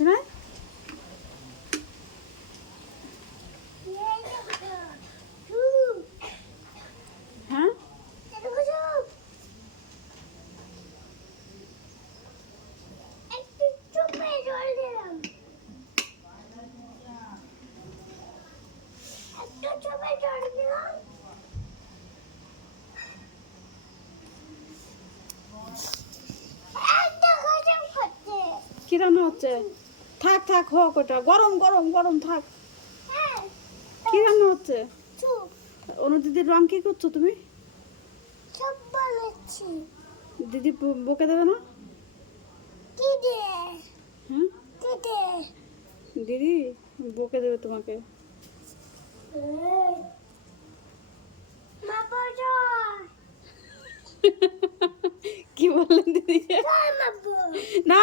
শোনায়? হ্যাঁ কি রান্না হচ্ছে? থাক থাক হোক, ওটা গরম গরম গরম থাক। কি রান্না হচ্ছে? অনু দিদির রং কি করছো তুমি? দিদি বকে দেবে না? হ্যাঁ দিদি বকে দেবে তোমাকে। কি বললেন দিদিকে? না